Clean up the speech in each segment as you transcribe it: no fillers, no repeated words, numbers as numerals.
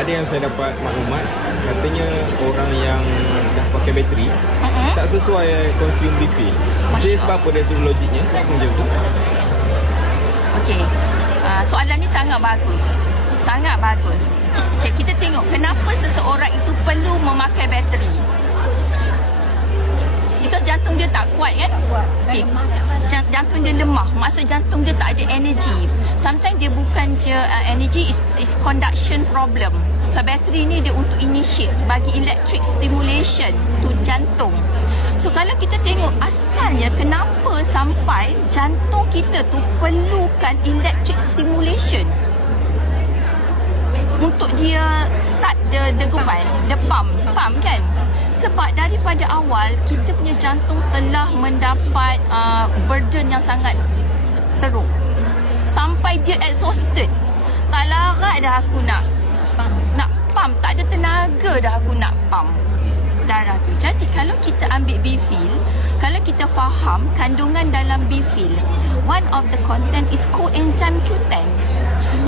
ada yang saya dapat maklumat, katanya orang yang dah pakai bateri tak sesuai consume refill. Jadi sebab apa dari sudut logiknya? Kenapa macam tu? Okey. Soalan ni sangat bagus. Sangat bagus. Okay, kita tengok kenapa seseorang itu perlu memakai bateri. Itu jantung dia tak kuat kan? Okay. Jantung dia lemah. Maksud jantung dia tak ada energy. Sometimes dia bukan je energy is conduction problem. So, bateri ni dia untuk initiate, bagi electric stimulation to jantung. So kalau kita tengok asalnya kenapa sampai jantung kita tu perlukan electric stimulation untuk dia start the degupan, the pump kan. Sebab daripada awal kita punya jantung telah mendapat burden yang sangat teruk. Sampai dia exhausted. Tak larat dah aku nak pump, tak ada tenaga dah aku nak pump darah tu. Jadi kalau kita ambil B-fil, kalau kita faham kandungan dalam B-fil, one of the content is coenzyme Q10,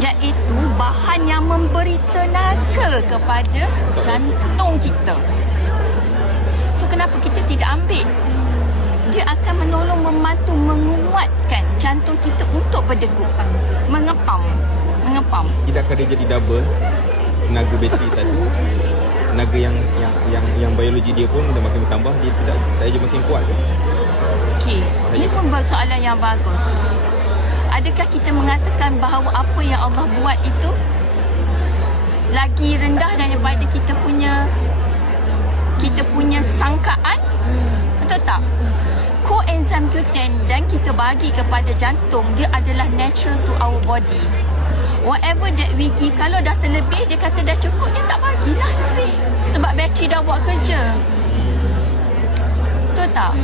iaitu bahan yang memberi tenaga kepada jantung kita. So kenapa kita tidak ambil? Dia akan menolong, membantu menguatkan jantung kita untuk berdegup, mengepam. Tidakkah dia jadi double? Tenaga bateri satu, tenaga yang biologi dia pun dah makin bertambah, dia tidak saja makin kuat ke? Okey, ini pun soalan yang bagus. Adakah kita mengatakan bahawa apa yang Allah buat itu lagi rendah daripada kita punya sangkaan? Betul tak? Coenzyme Q10 dan kita bagi kepada jantung, dia adalah natural to our body. Whatever that we give, kalau dah terlebih, dia kata dah cukup, dia tak bagilah lebih. Sebab bateri dah buat kerja. Betul tak?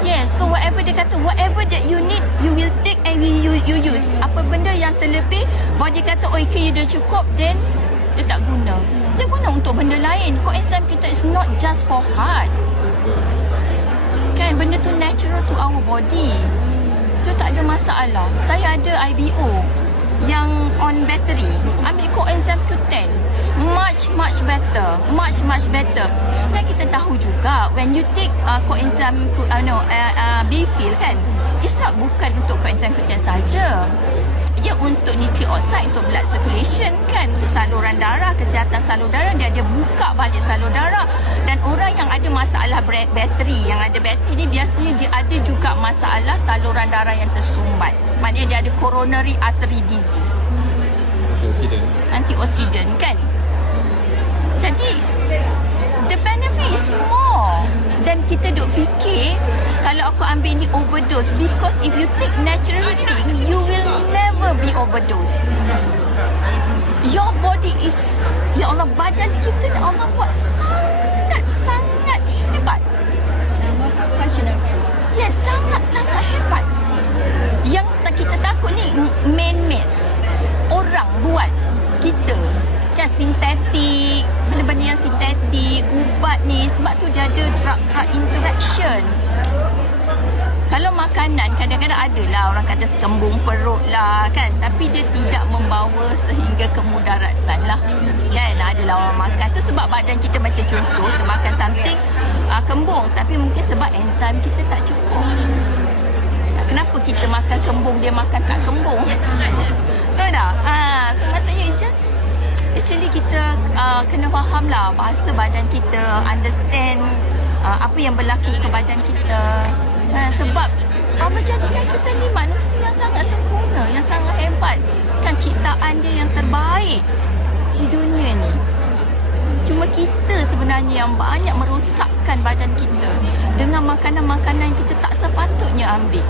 Yes, so whatever dia kata, whatever that you need, you will take and you use. Apa benda yang terlebih, body kata, oh okay, dah cukup, then dia tak guna. Dia guna untuk benda lain. Coenzyme kita is not just for heart. Kan, benda tu natural to our body. Tu tak ada masalah. Saya ada IBO yang on battery, ambil coenzyme Q10, much better. Dan kita tahu juga when you take coenzyme B-fil kan, it's not bukan untuk coenzyme Q10 saja. Dia untuk nitric oxide, untuk blood circulation kan, untuk saluran darah, kesihatan salur darah. Dia buka balik salur darah. Dan orang yang ada masalah bateri, yang ada bateri ni biasanya dia ada juga masalah saluran darah yang tersumbat. Maknanya dia ada coronary artery disease, antioksidan kan. Jadi the benefit is more. Dan kita duk fikir kalau aku ambil ni overdose, because if you take natural thing, you will never be overdose. Your body is, ya Allah, badan kita ni Allah buat sangat hebat. Yes, sangat hebat. Yang kita takut ni man-made, orang buat kita kan, sintetik, benda-benda yang sintetik, ubat ni, sebab tu dia ada drug interaction. Kalau makanan kadang-kadang adalah orang kata sekembung perut lah kan, tapi dia tidak membawa sehingga kemudaratan lah kan. Adalah orang makan tu sebab badan kita, macam contoh kita makan something kembung, tapi mungkin sebab enzim kita tak cukup. Kenapa kita makan kembung, dia makan tak kembung? Tahu tak? So maksudnya just actually kita kena faham lah bahasa badan kita, understand apa yang berlaku ke badan kita. Sebab Allah jadikan kita ni manusia yang sangat sempurna, yang sangat hebat kan, ciptaan dia yang terbaik di dunia ni. Cuma kita sebenarnya yang banyak merosakkan badan kita dengan makanan-makanan yang kita tak sepatutnya ambil.